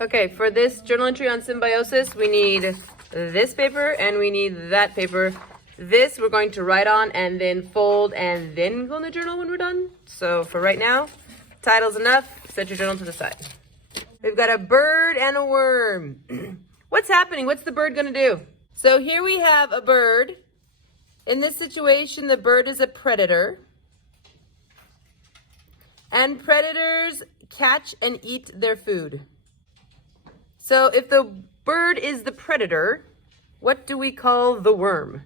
Okay, for this journal entry on symbiosis, we need this paper and we need that paper. This we're going to write on and then fold and then go in the journal when we're done. So for right now, title's enough. Set your journal to the side. We've got a bird and a worm. What's happening? What's the bird going to do? So here we have a bird. In this situation, the bird is a predator. And predators catch and eat their food. So if the bird is the predator, what do we call the worm?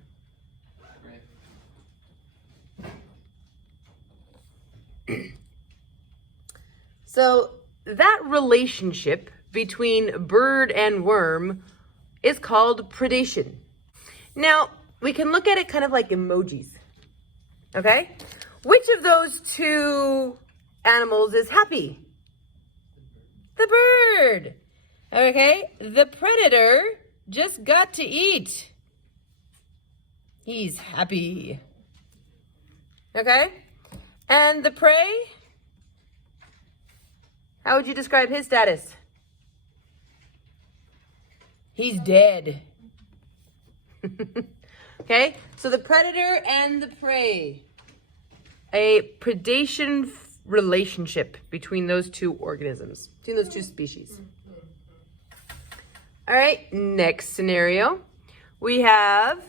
So that relationship between bird and worm is called predation. Now, we can look at it kind of like emojis, okay? Which of those two animals is happy? The bird. Okay, the predator just got to eat. He's happy. Okay, and the prey, how would you describe his status? He's dead. Okay, so the predator and the prey, a predation relationship between those two organisms, between those two species. All right, next scenario. We have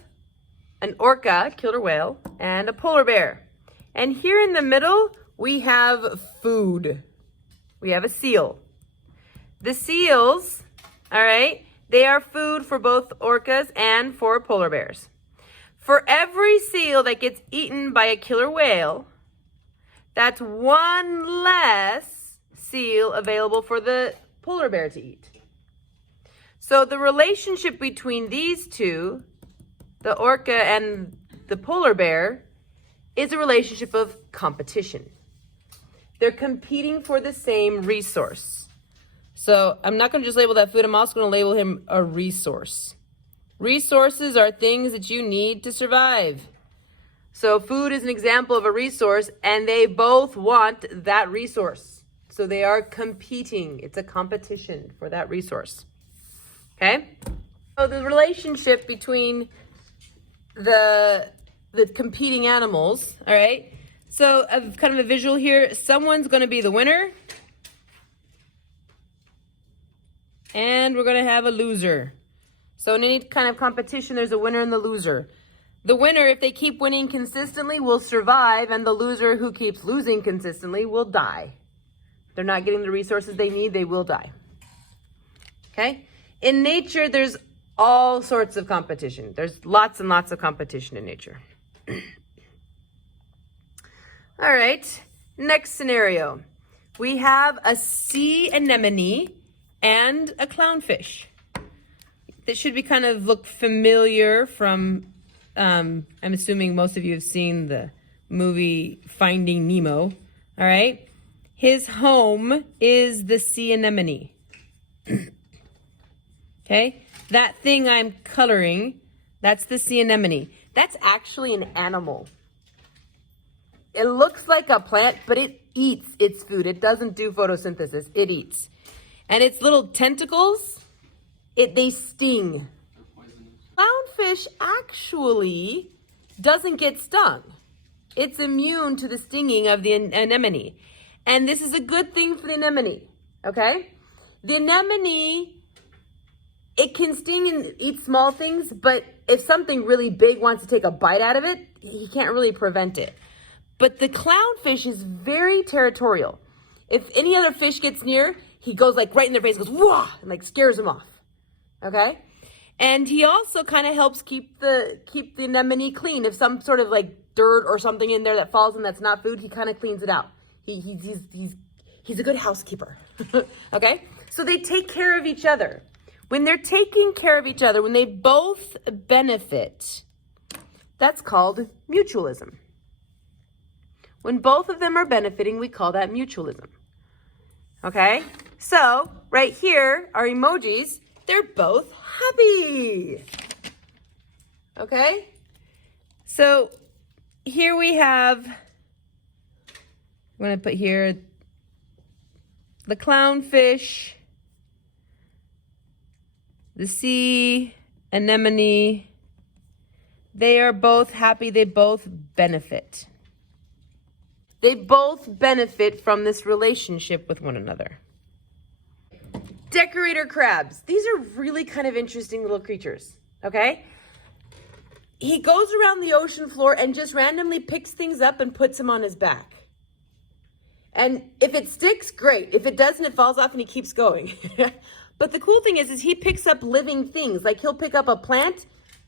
an orca, killer whale, and a polar bear. And here in the middle, we have food. We have a seal. The seals, all right, they are food for both orcas and for polar bears. For every seal that gets eaten by a killer whale, that's one less seal available for the polar bear to eat. So the relationship between these two, the orca and the polar bear, is a relationship of competition. They're competing for the same resource. So I'm not going to just label that food, I'm also going to label him a resource. Resources are things that you need to survive. So food is an example of a resource, and they both want that resource. So they are competing. It's a competition for that resource. Okay? So the relationship between the competing animals, all right? So kind of a visual here. Someone's going to be the winner. And we're going to have a loser. So in any kind of competition, there's a winner and the loser. The winner, if they keep winning consistently, will survive, and the loser who keeps losing consistently will die. If they're not getting the resources they need, they will die. Okay? In nature, there's all sorts of competition. There's lots and lots of competition in nature. All right, next scenario. We have a sea anemone and a clownfish. That should be kind of look familiar from... I'm assuming most of you have seen the movie Finding Nemo, all right? His home is the sea anemone. Okay? That thing I'm coloring, that's the sea anemone. That's actually an animal. It looks like a plant, but it eats its food. It doesn't do photosynthesis. It eats. And its little tentacles, they sting. Clownfish actually doesn't get stung. It's immune to the stinging of the anemone. And this is a good thing for the anemone, okay? The anemone, it can sting and eat small things, but if something really big wants to take a bite out of it, he can't really prevent it. But the clownfish is very territorial. If any other fish gets near, he goes like right in their face, goes, wah, and like scares them off, okay? And he also kind of helps keep the anemone clean. If some sort of like dirt or something in there that falls and that's not food, he kind of cleans it out. He's a good housekeeper. Okay? So they take care of each other. When they're taking care of each other, when they both benefit, that's called mutualism. When both of them are benefiting, we call that mutualism. Okay? So right here, our emojis, they're both happy. Okay? So here we have, I'm going to put here the clownfish the sea anemone, they are both happy. They both benefit. They both benefit from this relationship with one another. Decorator crabs. These are really kind of interesting little creatures, okay? He goes around the ocean floor and just randomly picks things up and puts them on his back. And if it sticks, great. If it doesn't, it falls off and he keeps going. But the cool thing is he picks up living things. Like he'll pick up a plant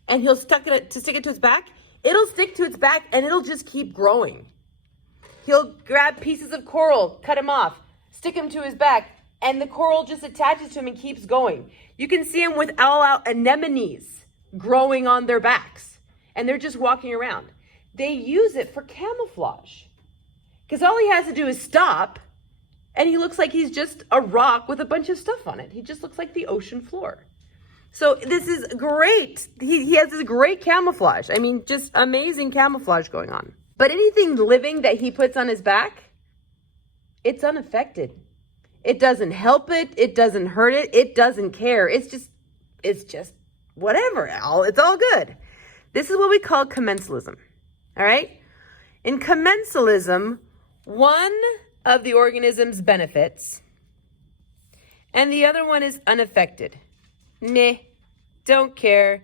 and he'll stick it to its back. It'll stick to its back and it'll just keep growing. He'll grab pieces of coral, cut them off, stick them to his back, and the coral just attaches to him and keeps going. You can see him with all-out anemones growing on their backs, and they're just walking around. They use it for camouflage, because all he has to do is stop, and he looks like he's just a rock with a bunch of stuff on it. He just looks like the ocean floor. So this is great. He has this great camouflage. I mean, just amazing camouflage going on. But anything living that he puts on his back, it's unaffected. It doesn't help it. It doesn't hurt it. It doesn't care. It's just whatever. It's all good. This is what we call commensalism. All right? In commensalism, one of the organisms benefits and the other one is unaffected. Meh, don't care,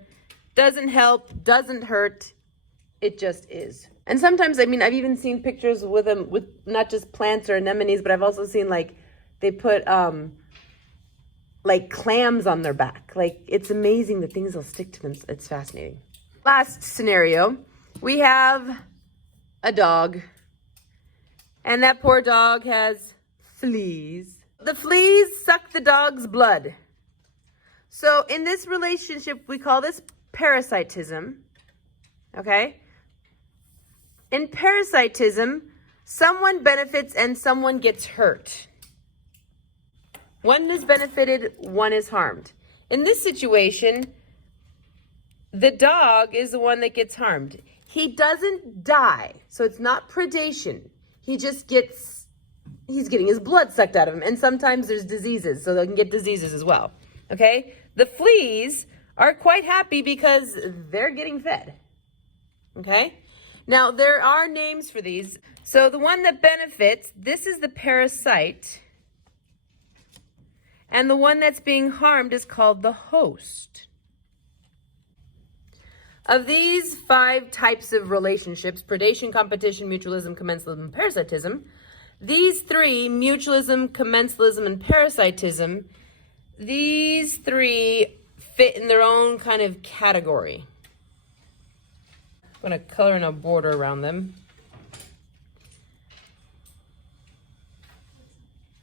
doesn't help, doesn't hurt. It just is. And sometimes, I mean, I've even seen pictures with them with not just plants or anemones, but I've also seen like they put like clams on their back. Like it's amazing the things will stick to them. It's fascinating. Last scenario, we have a dog, and that poor dog has fleas. The fleas suck the dog's blood. So in this relationship, we call this parasitism. Okay? In parasitism, someone benefits and someone gets hurt. One is benefited, one is harmed. In this situation, the dog is the one that gets harmed. He doesn't die, so it's not predation. He's getting his blood sucked out of him. And sometimes there's diseases, so they can get diseases as well. Okay? The fleas are quite happy because they're getting fed. Okay? Now, there are names for these. So the one that benefits, this is the parasite. And the one that's being harmed is called the host. Of these 5 types of relationships, predation, competition, mutualism, commensalism, and parasitism, these 3, mutualism, commensalism, and parasitism, these 3 fit in their own kind of category. I'm going to color in a border around them.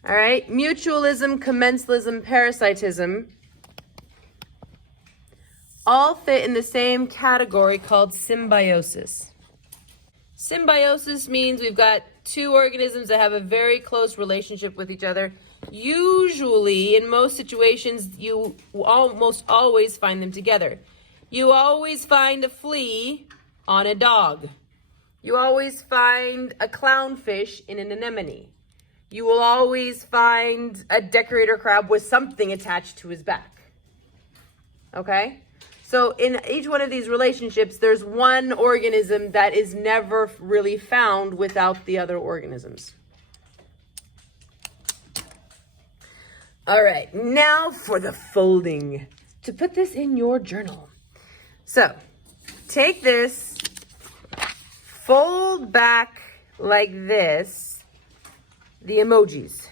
All right, mutualism, commensalism, parasitism all fit in the same category called symbiosis. Symbiosis means we've got 2 organisms that have a very close relationship with each other. Usually, in most situations, you almost always find them together. You always find a flea on a dog. You always find a clownfish in an anemone. You will always find a decorator crab with something attached to his back. Okay? So in each one of these relationships, there's one organism that is never really found without the other organisms. All right, now for the folding. To put this in your journal. So, take this, fold back like this, the emojis.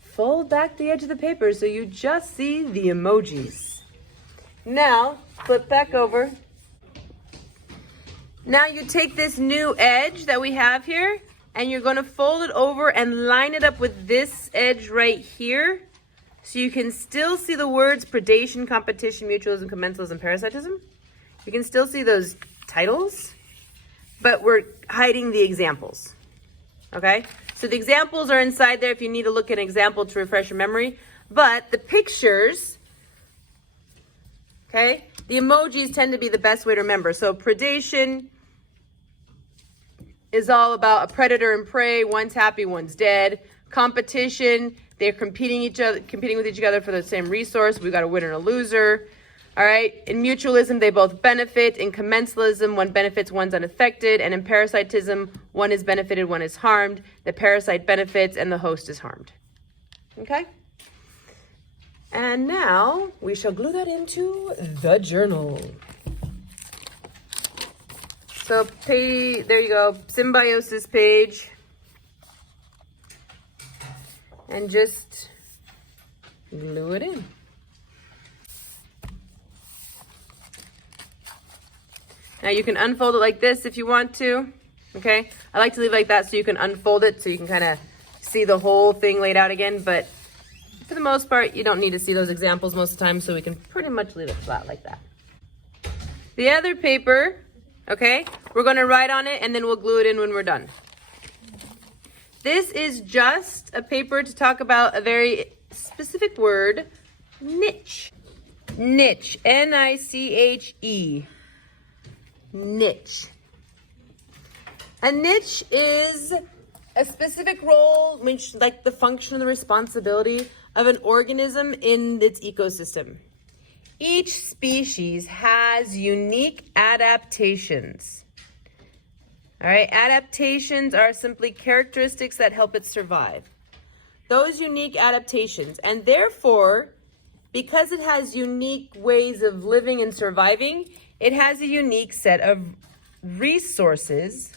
Fold back the edge of the paper so you just see the emojis. Now, flip back over. Now you take this new edge that we have here, and you're going to fold it over and line it up with this edge right here, so you can still see the words predation, competition, mutualism, commensalism, parasitism. You can still see those titles, but we're hiding the examples. Okay? So the examples are inside there if you need to look at an example to refresh your memory. But the pictures, okay, the emojis tend to be the best way to remember. So predation is all about a predator and prey. One's happy, one's dead. Competition, they're competing with each other for the same resource. We've got a winner and a loser. All right. In mutualism, they both benefit. In commensalism, one benefits, one's unaffected. And in parasitism, one is benefited, one is harmed. The parasite benefits and the host is harmed. Okay? And now we shall glue that into the journal. So there you go, Symbiosis page. And just glue it in. Now you can unfold it like this if you want to, okay? I like to leave it like that so you can unfold it so you can kind of see the whole thing laid out again, but for the most part, you don't need to see those examples most of the time, so we can pretty much leave it flat like that. The other paper, okay, we're gonna write on it and then we'll glue it in when we're done. This is just a paper to talk about a very specific word, niche. Niche, N-I-C-H-E. Niche. A niche is a specific role, which like the function and the responsibility of an organism in its ecosystem. Each species has unique adaptations. All right, adaptations are simply characteristics that help it survive. Those unique adaptations, and therefore, because it has unique ways of living and surviving, it has a unique set of resources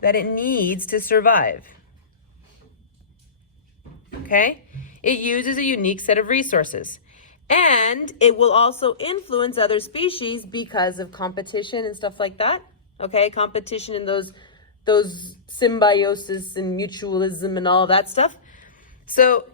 that it needs to survive. Okay? It uses a unique set of resources. And it will also influence other species because of competition and stuff like that. Okay? Competition and those symbiosis and mutualism and all that stuff. So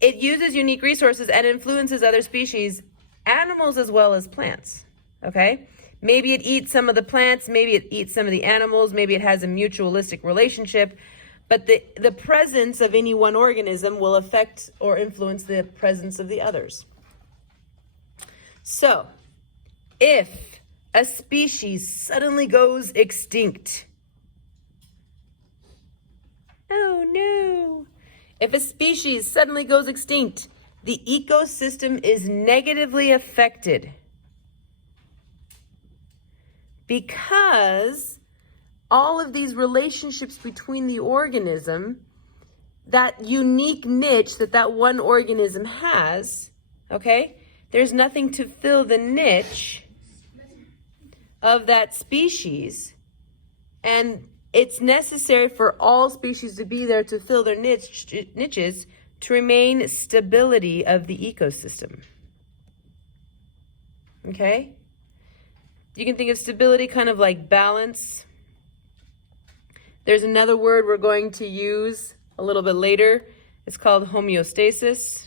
it uses unique resources and influences other species, animals as well as plants. Okay? Maybe it eats some of the plants, maybe it eats some of the animals, maybe it has a mutualistic relationship, but the presence of any one organism will affect or influence the presence of the others. So, if a species suddenly goes extinct, oh no! If a species suddenly goes extinct, the ecosystem is negatively affected. Because all of these relationships between the organism, that unique niche that one organism has, okay, there's nothing to fill the niche of that species. And it's necessary for all species to be there to fill their niches to remain stability of the ecosystem. Okay? You can think of stability kind of like balance. There's another word we're going to use a little bit later. It's called homeostasis.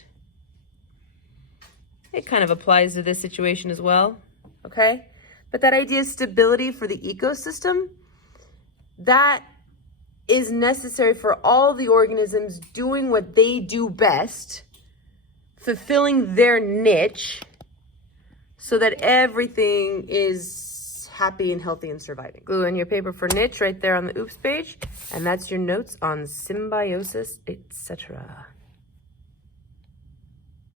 It kind of applies to this situation as well, okay? But that idea of stability for the ecosystem, that is necessary for all the organisms doing what they do best, fulfilling their niche, so that everything is happy and healthy and surviving. Glue in your paper for niche right there on the oops page, and that's your notes on symbiosis, etc.